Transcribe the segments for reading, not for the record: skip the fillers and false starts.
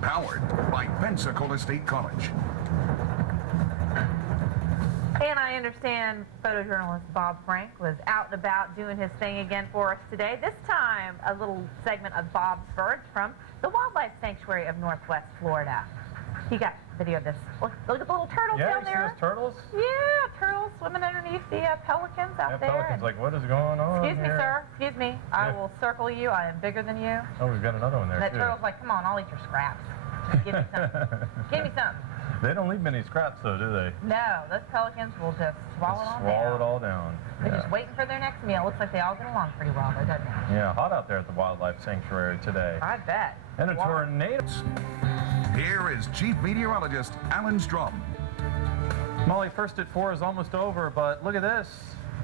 powered by Pensacola State College. And I understand photojournalist Bob Frank was out and about doing his thing again for us today. This time, a little segment of Bobsbirds from the Wildlife Sanctuary of Northwest Florida. He got video of this. Look at the little turtles down there. Yeah, you see those turtles? Yeah, turtles swimming underneath the pelicans out there. Pelicans, like, what is going on Excuse me, here? sir. Excuse me. I will circle you. I am bigger than you. Oh, we've got another one there, That too. turtle's like, come on, I'll eat your scraps. Give me some. Give me some. They don't leave many scraps, though, do they? No, those pelicans will just swallow it all down. They're just waiting for their next meal. Looks like they all get along pretty well, though, doesn't it? Yeah, hot out there at the Wildlife Sanctuary today. I bet. And a tornado. Here is Chief Meteorologist Alan Strum. Molly, first at 4 is almost over, but look at this.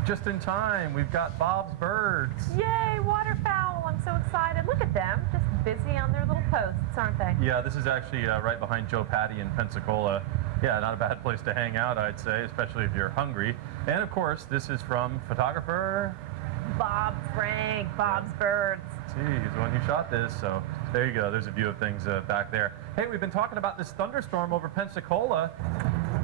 Just in time, we've got Bobsbirds. Yay, waterfowl. I'm so excited. Look at them, just busy on their little posts, aren't they? Yeah, this is actually right behind Joe Patty in Pensacola. Yeah, not a bad place to hang out, I'd say, especially if you're hungry. And of course, this is from photographer Bob Frank, Bobsbirds. See, he's the one who shot this, so there you go. There's a view of things back there. Hey, we've been talking about this thunderstorm over Pensacola.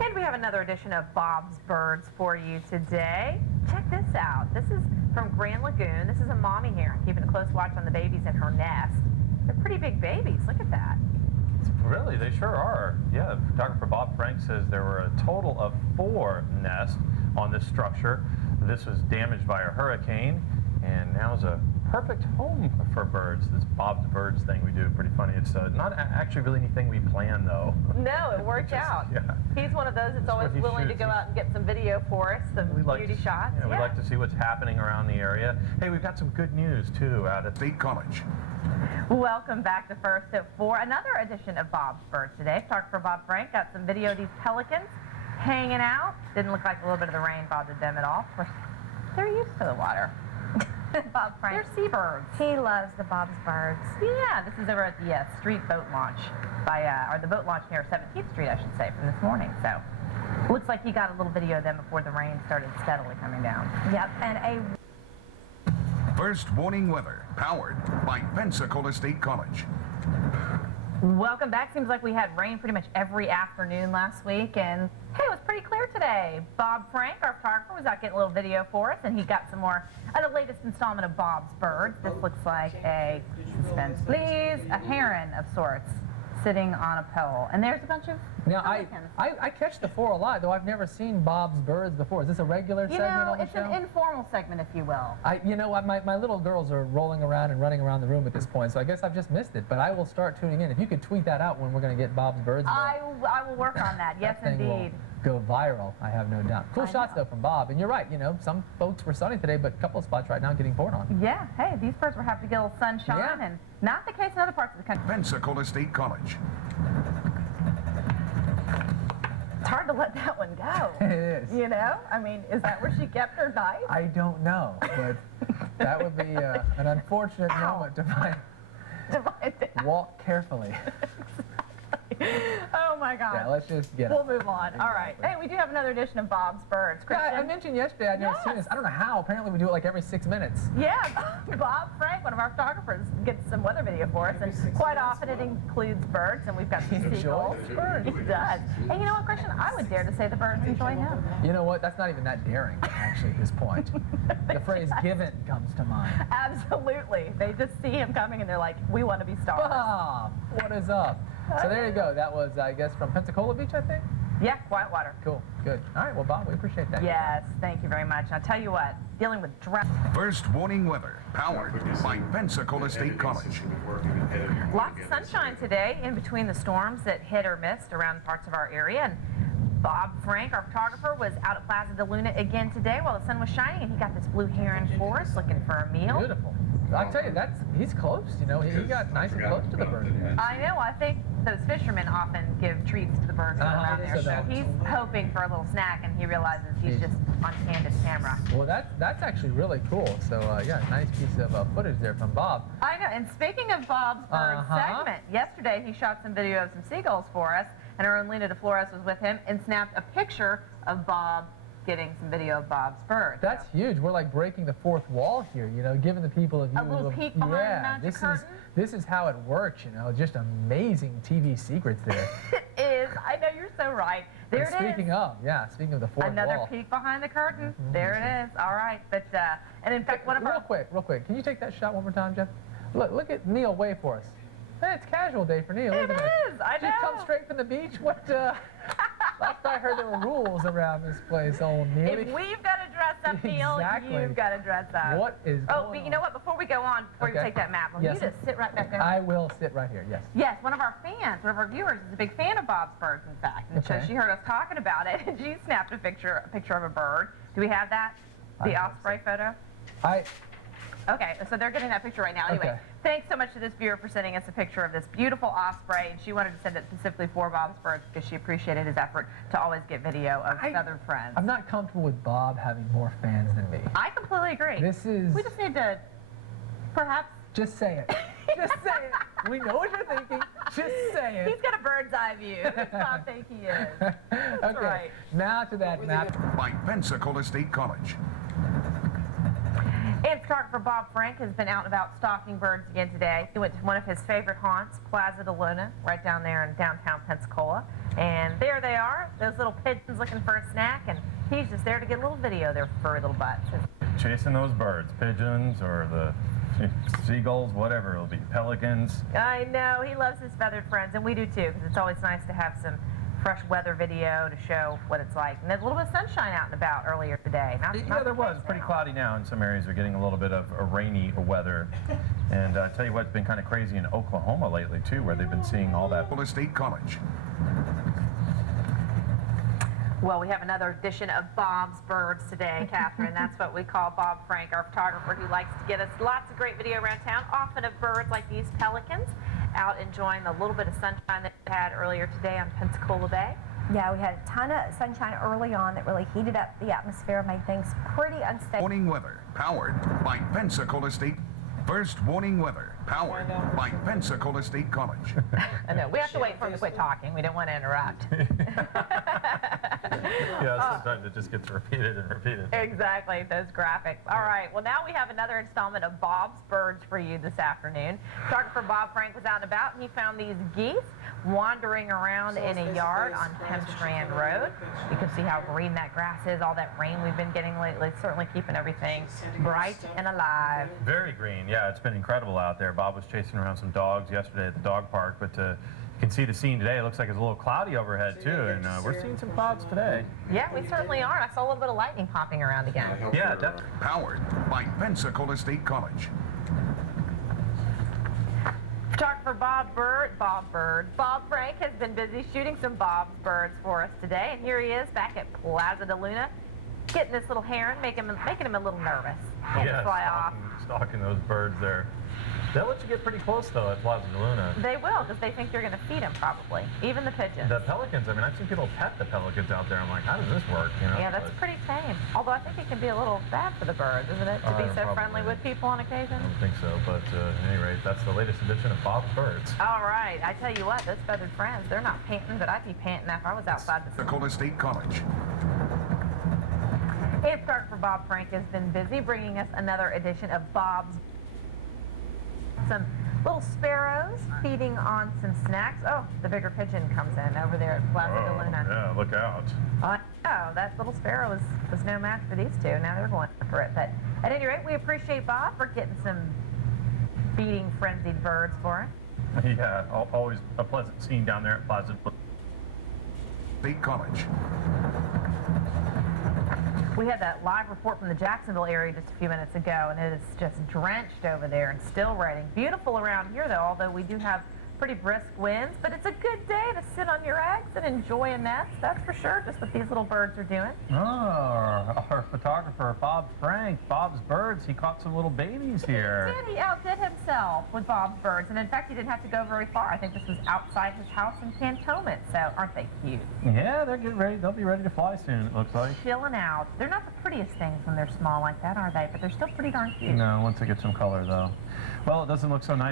And we have another edition of Bobsbirds for you today. Check this out. This is from Grand Lagoon. This is a mommy here keeping a close watch on the babies in her nest. They're pretty big babies. Look at that. Really, they sure are. Yeah, photographer Bob Frank says there were a total of 4 nests on this structure. This was damaged by a hurricane, and now is a perfect home for birds. This Bobsbirds thing we do, pretty funny. It's not actually really anything we plan, though. No, it worked out. Yeah. He's one of those that's always willing to go out and get some video for us, some beauty shots. Yeah, we like to see what's happening around the area. Hey, we've got some good news, too, out at State College. Welcome back to First at 4. Another edition of Bobsbirds today. Photographer Bob Frank got some video of these pelicans hanging out. Didn't look like a little bit of the rain bothered them at all. Of course, they're used to the water. Bob Frank. They're seabirds. He loves the Bobsbirds. Yeah, this is over at the street boat launch or the boat launch near 17th Street, I should say, from this morning. So, looks like he got a little video of them before the rain started steadily coming down. Yep, and First warning weather, powered by Pensacola State College. Welcome back. Seems like we had rain pretty much every afternoon last week, and hey, it was pretty clear today. Bob Frank, our photographer, was out getting a little video for us, and he got some more of the latest installment of Bobsbirds. This looks like a, suspense please, a heron of sorts sitting on a pole. And there's a bunch of Now, pelicans. I catch the 4 a lot, though I've never seen Bobsbirds before. Is this a regular segment on the it's show? an informal segment, if you will. You know what, my little girls are rolling around and running around the room at this point, so I guess I've just missed it. But I will start tuning in. If you could tweet that out when we're going to get Bobsbirds. I will work on that. Yes, that thing indeed. will go viral, I have no doubt. Cool shots, though, from Bob. And you're right, you know, some folks were sunny today, but a couple of spots right now getting poured on. Yeah, hey, these birds were happy to get a little sunshine, and not the case in other parts of the country. Pensacola State College. It's hard to let that one go. It is. You know? I mean, is that where she kept her knife? I don't know, but that would be an unfortunate moment to find. Walk carefully. Oh my God. Yeah, let's just get We'll move on. All right. Hey, we do have another edition of Bobsbirds. Yeah, I mentioned yesterday I'd never seen this. I don't know how. Apparently we do it like every 6 minutes. Yeah, Bob Frank, one of our photographers, gets some weather video for us, and quite often it includes birds, and we've got some seagulls. Birds. He does. And you know what, Christian? I would dare to say the birds enjoy him. You know what? That's not even that daring, actually, at this point. The phrase given comes to mind. Absolutely. They just see him coming, and they're like, we want to be stars. Bob, what is up? So there you go. That was, I guess, from Pensacola Beach, I think? Yeah, quiet water. Cool, good. All right, well, Bob, we appreciate that. Yes, thank you very much. And I'll tell you what, dealing with drought. First warning weather, powered by Pensacola State College. Lots of sunshine today in between the storms that hit or missed around parts of our area. And Bob Frank, our photographer, was out at Plaza de Luna again today while the sun was shining, and he got this blue heron for us looking for a meal. Beautiful. I tell you, he's close. You know, he got nice and close to the bird there. I know. I think those fishermen often give treats to the birds around there. So he's hoping for a little snack, and he realizes he's just on candid camera. Well, that's actually really cool. So, yeah, nice piece of footage there from Bob. I know. And speaking of Bob's bird segment, yesterday he shot some video of some seagulls for us, and our own Lena DeFlores was with him and snapped a picture of Bob getting some video of Bob's birds. That's huge. We're like breaking the fourth wall here, you know, giving the people a view A little of, peek behind the yeah, magic curtain. this is how it works, you know, just amazing TV secrets there. It is. I know, you're so right. There And it is. speaking of the fourth Another wall. peek behind the curtain. There it is. All right. But and in fact, one of real our quick. Can you take that shot one more time, Jeff? Look at Neil wave for us. Hey, it's casual day for Neil, It isn't it? is. I Just come know. straight from the beach. What? Last I heard, there were rules around this place, old Neil. If we've got to dress up, Neil, Exactly. you've got to dress up. What is Oh, going but you know on? what? Before we go on, before you Okay. take that map, will Yes. you just sit right back there? I will sit right here. Yes. Yes, one of our fans, one of our viewers, is a big fan of Bob's birds, in fact. And so Okay. she heard us talking about it, and she snapped a picture of a bird. Do we have that? The I have osprey photo? Okay, so they're getting that picture right now. Anyway, Okay. thanks so much to this viewer for sending us a picture of this beautiful osprey, and she wanted to send it specifically for Bob's birds because she appreciated his effort to always get video of feathered friends. I'm not comfortable with Bob having more fans than me. I completely agree. This is. We just need to, perhaps. Just say it. Just say it. We know what you're thinking. Just say He's it. got a bird's eye view. That's what I think he is. Okay. right. Now to that map. by Pensacola State College. And photographer Bob Frank has been out and about stalking birds again today. He went to one of his favorite haunts, Plaza de Luna, right down there in downtown Pensacola. And there they are, those little pigeons looking for a snack, and he's just there to get a little video of their furry little butts. Chasing those birds, pigeons or the seagulls, whatever it'll be, pelicans. I know, he loves his feathered friends, and we do too, because it's always nice to have some fresh weather video to show what it's like. And there's a little bit of sunshine out and about earlier today. Yeah, there was. Pretty cloudy now. In some areas, we're getting a little bit of a rainy weather. And I tell you what, it's been kind of crazy in Oklahoma lately, too, where they've been seeing all that. Pensacola State College. Well, we have another edition of Bob's Birds today, Catherine. That's what we call Bob Frank, our photographer who likes to get us lots of great video around town, often of birds like these pelicans, out enjoying the little bit of sunshine that we had earlier today on Pensacola Bay. Yeah, we had a ton of sunshine early on that really heated up the atmosphere, made things pretty unstable. Warning weather, powered by Pensacola State. First warning weather, powered by Pensacola State College. I know, we have to wait for him to quit talking. We don't want to interrupt. Yeah, sometimes it just gets repeated and repeated. Exactly, those graphics. All right, well, now we have another installment of Bob's Birds for you this afternoon. Photographer Bob Frank was out and about, and he found these geese wandering around in a yard on Hemstrand Road. You can see how green that grass is, all that rain we've been getting lately, certainly keeping everything bright and alive. Very green. Yeah, it's been incredible out there. Bob was chasing around some dogs yesterday at the dog park, but you can see the scene today. It looks like it's a little cloudy overhead, too, and we're seeing some clouds today. Yeah, we certainly are. I saw a little bit of lightning popping around again. Yeah, definitely. Powered by Pensacola State College. Photographer Bob Frank has been busy shooting some Bob's birds for us today, and here he is back at Plaza de Luna, getting this little heron, making him a little nervous. Can't Yeah, fly off. stalking those birds there. They'll let you get pretty close, though, at Plaza de Luna. They will, because they think you're going to feed them, probably. Even the pigeons. The pelicans, I mean, I've seen people pet the pelicans out there. I'm like, how does this work? You know? Yeah, that's But pretty tame. Although I think it can be a little bad for the birds, isn't it, to be so Probably. friendly with people on occasion? I don't think so, but at any rate, that's the latest edition of Bob's Birds. All right, I tell you what, those feathered friends, they're not panting, but I'd be panting if I was outside the sun. Pensacola State College. And photographer Bob Frank has been busy bringing us another edition of Bob's. Some little sparrows feeding on some snacks. Oh, the bigger pigeon comes in over there at Plaza de Luna. Yeah, look out. Oh, that little sparrow was no match for these two. Now they're going for it. But at any rate, we appreciate Bob for getting some feeding frenzied birds for us. Yeah, always a pleasant scene down there at Plaza. State College. We had that live report from the Jacksonville area just a few minutes ago, and it is just drenched over there and still raining. Beautiful around here, though, although we do have pretty brisk winds, but it's a good day to sit on your eggs and enjoy a nest, that's for sure, just what these little birds are doing. Oh, our photographer, Bob Frank, Bob's Birds, he caught some little babies here. He outdid himself with Bob's Birds, and in fact, he didn't have to go very far. I think this was outside his house in Cantonment, so aren't they cute? Yeah, they're getting ready. They'll be ready to fly soon, it looks like. Chilling out. They're not the prettiest things when they're small like that, are they? But they're still pretty darn cute. No, once they get some color, though. Well, it doesn't look so nice